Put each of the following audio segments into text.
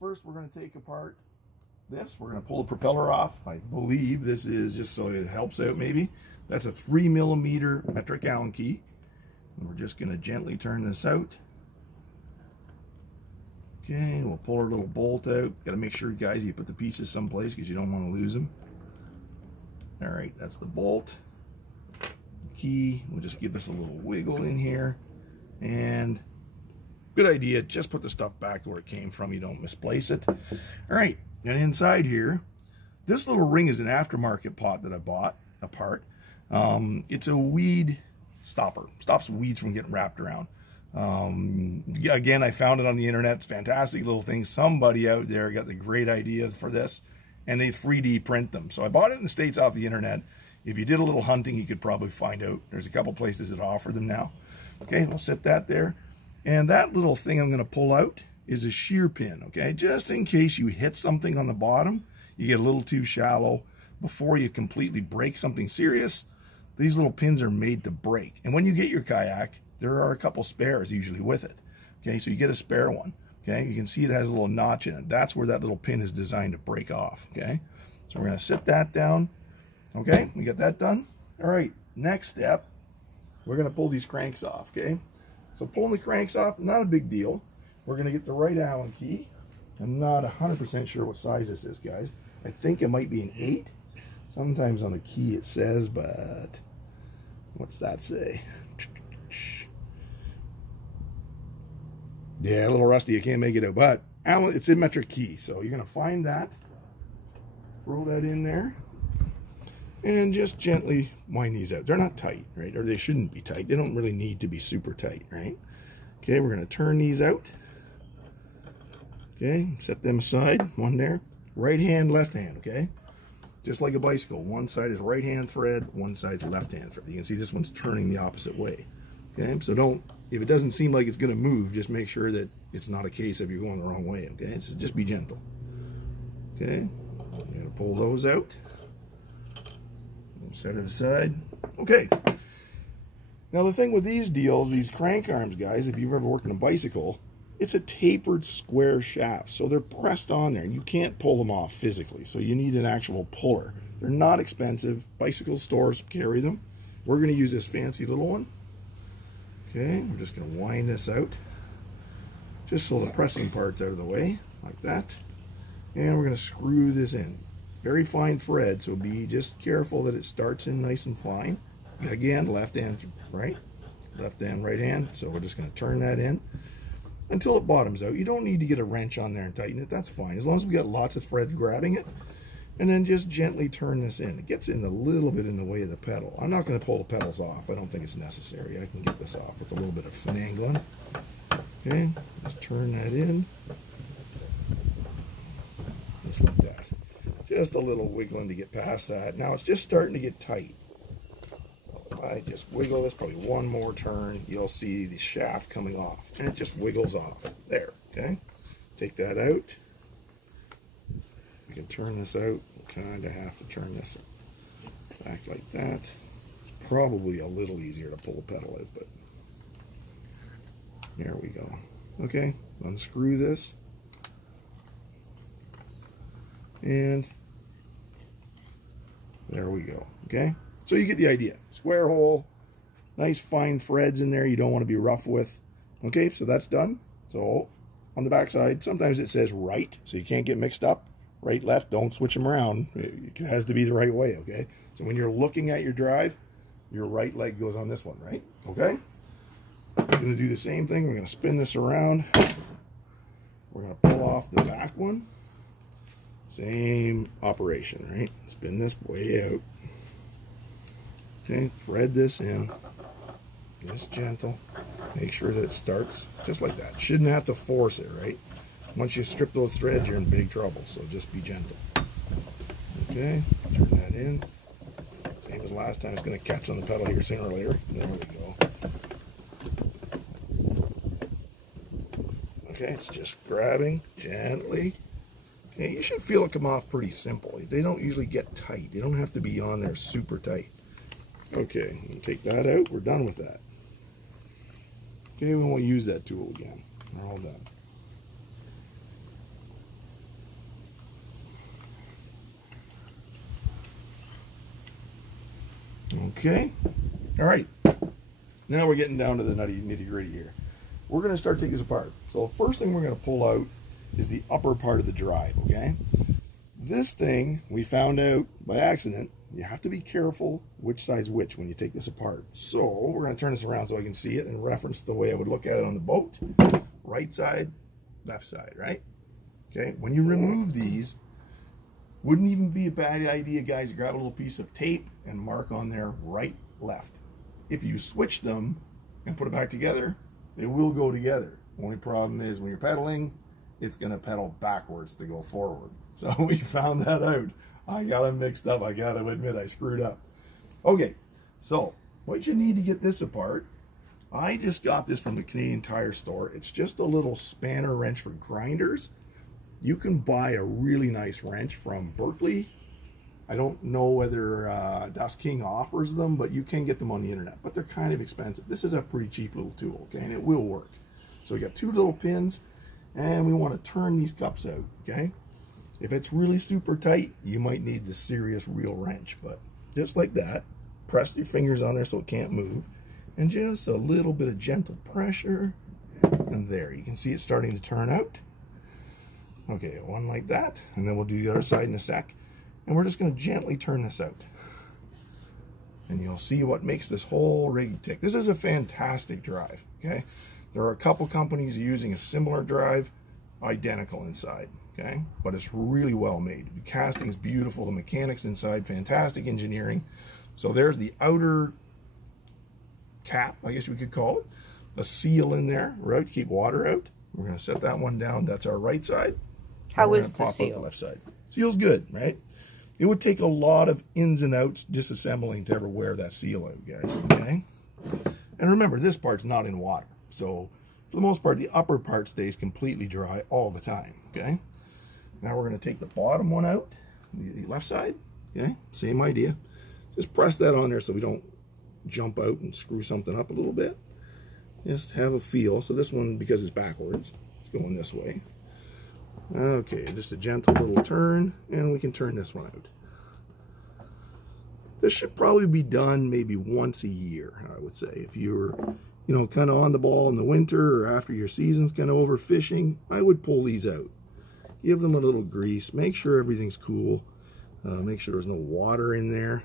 first we're going to take apart this. We're going to pull the propeller off. I believe this is, just so it helps out maybe, that's a 3mm metric Allen key. And we're just going to gently turn this out. Okay, we'll pull our little bolt out. Got to make sure, guys, you put the pieces someplace because you don't want to lose them. All right, that's the bolt. Key, we'll just give this a little wiggle in here. And good idea, just put the stuff back where it came from. You don't misplace it. All right, and inside here, this little ring is an aftermarket pot that I bought apart. It's a weed stopper. Stops weeds from getting wrapped around. Again, I found it on the internet. It's a fantastic little thing. Somebody out there got the great idea for this, and they 3D print them. So I bought it in the States off the internet. If you did a little hunting, you could probably find out. There's a couple places that offer them now. Okay, we'll set that there. And that little thing I'm going to pull out is a shear pin, okay? Just in case you hit something on the bottom, you get a little too shallow before you completely break something serious. These little pins are made to break. And when you get your kayak, there are a couple spares usually with it. Okay, so you get a spare one. Okay, you can see it has a little notch in it. That's where that little pin is designed to break off. Okay, so we're going to sit that down. Okay, we got that done. All right, next step, we're going to pull these cranks off. Okay, so pulling the cranks off, not a big deal. We're going to get the right Allen key. I'm not 100% sure what size this is, guys. I think it might be an 8. Sometimes on the key it says, but what's that say? Yeah, a little rusty. I can't make it out, but Allen, it's a metric key, so you're going to find that, throw that in there, and just gently wind these out. They're not tight, right? Or they shouldn't be tight. They don't really need to be super tight, right? Okay, we're going to turn these out. Okay, set them aside. One there. Right hand, left hand, okay? Just like a bicycle. One side is right hand thread, one side's left hand thread. You can see this one's turning the opposite way. Okay, so don't, if it doesn't seem like it's going to move, just make sure that it's not a case of you're going the wrong way, okay? So just be gentle. Okay, I'm going to pull those out. Set it aside. Okay. Now the thing with these deals, these crank arms, guys, if you've ever worked on a bicycle, it's a tapered square shaft. So they're pressed on there, and you can't pull them off physically. So you need an actual puller. They're not expensive. Bicycle stores carry them. We're going to use this fancy little one. Okay, we're just going to wind this out, just so the pressing part's out of the way, like that. And we're going to screw this in. Very fine thread, so be just careful that it starts in nice and fine. Again, left hand, right, left hand, right hand. So we're just going to turn that in until it bottoms out. You don't need to get a wrench on there and tighten it. That's fine, as long as we got lots of thread grabbing it. And then just gently turn this in. It gets in a little bit in the way of the pedal. I'm not going to pull the pedals off. I don't think it's necessary. I can get this off with a little bit of finagling. Okay, just turn that in. Just like that. Just a little wiggling to get past that. Now it's just starting to get tight. So if I just wiggle this, probably one more turn, you'll see the shaft coming off. And it just wiggles off. There, okay? Take that out. We can turn this out. Kind of have to turn this back like that. It's probably a little easier to pull the pedal out, but there we go. Okay, unscrew this. And there we go. Okay, so you get the idea. Square hole, nice fine threads in there you don't want to be rough with. Okay, so that's done. So on the back side, sometimes it says right, so you can't get mixed up. Right, left, don't switch them around. It has to be the right way, okay? So when you're looking at your drive, your right leg goes on this one, right? Okay? We're going to do the same thing. We're going to spin this around. We're going to pull off the back one. Same operation, right? Spin this way out. Okay, thread this in. Just gentle. Make sure that it starts just like that. Shouldn't have to force it, right? Once you strip those threads, you're in big trouble, so just be gentle. Okay, turn that in. Same as last time, it's going to catch on the pedal here sooner or later. There we go. Okay, it's just grabbing gently. Okay, you should feel it come off pretty simple. They don't usually get tight. They don't have to be on there super tight. Okay, take that out. We're done with that. Okay, we won't use that tool again. We're all done. Okay, all right. Now we're getting down to the nitty-gritty here. We're going to start taking this apart. So the first thing we're going to pull out is the upper part of the drive, okay? This thing, we found out by accident, you have to be careful which side's which when you take this apart. So we're going to turn this around so I can see it and reference the way I would look at it on the boat. Right side, left side, right? Okay, when you remove these, wouldn't even be a bad idea, guys, to grab a little piece of tape and mark on there right, left. If you switch them and put it back together, they will go together. Only problem is when you're pedaling, it's going to pedal backwards to go forward. So we found that out. I got them mixed up. I got to admit I screwed up. Okay, so what you need to get this apart, I just got this from the Canadian Tire store. It's just a little spanner wrench for grinders. You can buy a really nice wrench from Berkeley. I don't know whether Dust King offers them, but you can get them on the internet. But they're kind of expensive. This is a pretty cheap little tool, okay, and it will work. So we got two little pins, and we want to turn these cups out, okay? If it's really super tight, you might need the serious real wrench, but just like that, press your fingers on there so it can't move, and just a little bit of gentle pressure, and there, you can see it starting to turn out. Okay, one like that, and then we'll do the other side in a sec. And we're just going to gently turn this out. And you'll see what makes this whole rig tick. This is a fantastic drive, okay? There are a couple companies using a similar drive, identical inside, okay? But it's really well made. The casting is beautiful. The mechanics inside, fantastic engineering. So there's the outer cap, I guess we could call it. A seal in there, right, to keep water out. We're going to set that one down. That's our right side. How is the seal? The left side. Seal's good, right? It would take a lot of ins and outs disassembling to ever wear that seal out, guys, okay? And remember, this part's not in water. So, for the most part, the upper part stays completely dry all the time, okay? Now we're going to take the bottom one out, the left side, okay? Same idea. Just press that on there so we don't jump out and screw something up a little bit. Just have a feel. So this one, because it's backwards, it's going this way. Okay, just a gentle little turn, and we can turn this one out. This should probably be done maybe once a year, I would say. If you're, you know, kind of on the ball in the winter or after your season's kind of over fishing, I would pull these out. Give them a little grease, make sure everything's cool, make sure there's no water in there.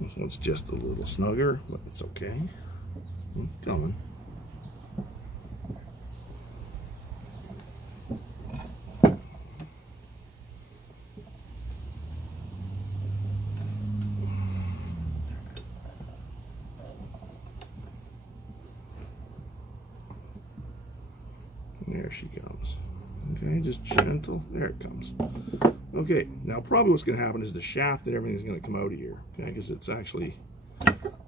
This one's just a little snugger, but it's okay. It's coming. There she comes. Okay, just gentle. There it comes. Okay, now probably what's going to happen is the shaft and everything's going to come out of here, okay, because it's actually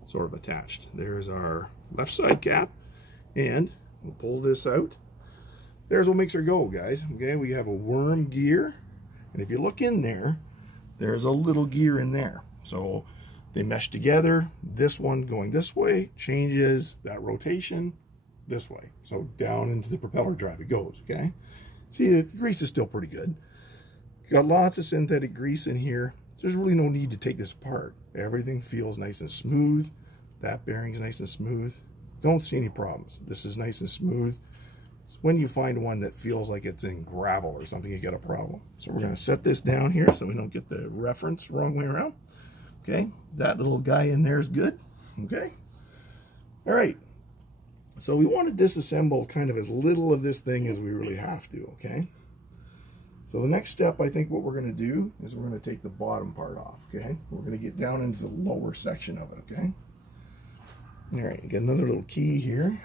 sort of attached. There's our left side cap, and we'll pull this out. There's what makes her go, guys. Okay, we have a worm gear, and if you look in there, there's a little gear in there. So they mesh together. This one going this way changes that rotation this way. So down into the propeller drive it goes, okay? See, the grease is still pretty good. Got lots of synthetic grease in here. There's really no need to take this apart. Everything feels nice and smooth. That bearing's nice and smooth. Don't see any problems. This is nice and smooth. It's when you find one that feels like it's in gravel or something, you get a problem. So we're going to set this down here so we don't get the reference wrong way around. Okay, that little guy in there is good. Okay, all right. So we want to disassemble kind of as little of this thing as we really have to, okay? So the next step, I think what we're going to do is we're going to take the bottom part off, okay? We're going to get down into the lower section of it, okay? All right, get another little key here.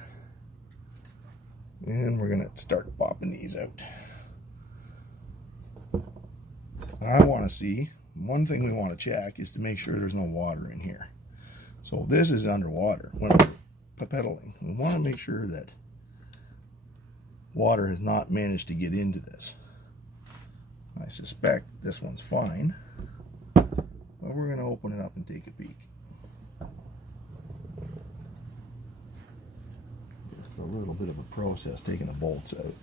And we're going to start popping these out. I want to see, one thing we want to check is to make sure there's no water in here. So this is underwater when we're pedaling. We want to make sure that water has not managed to get into this. I suspect this one's fine. But we're going to open it up and take a peek. Just a little bit of a process taking the bolts out.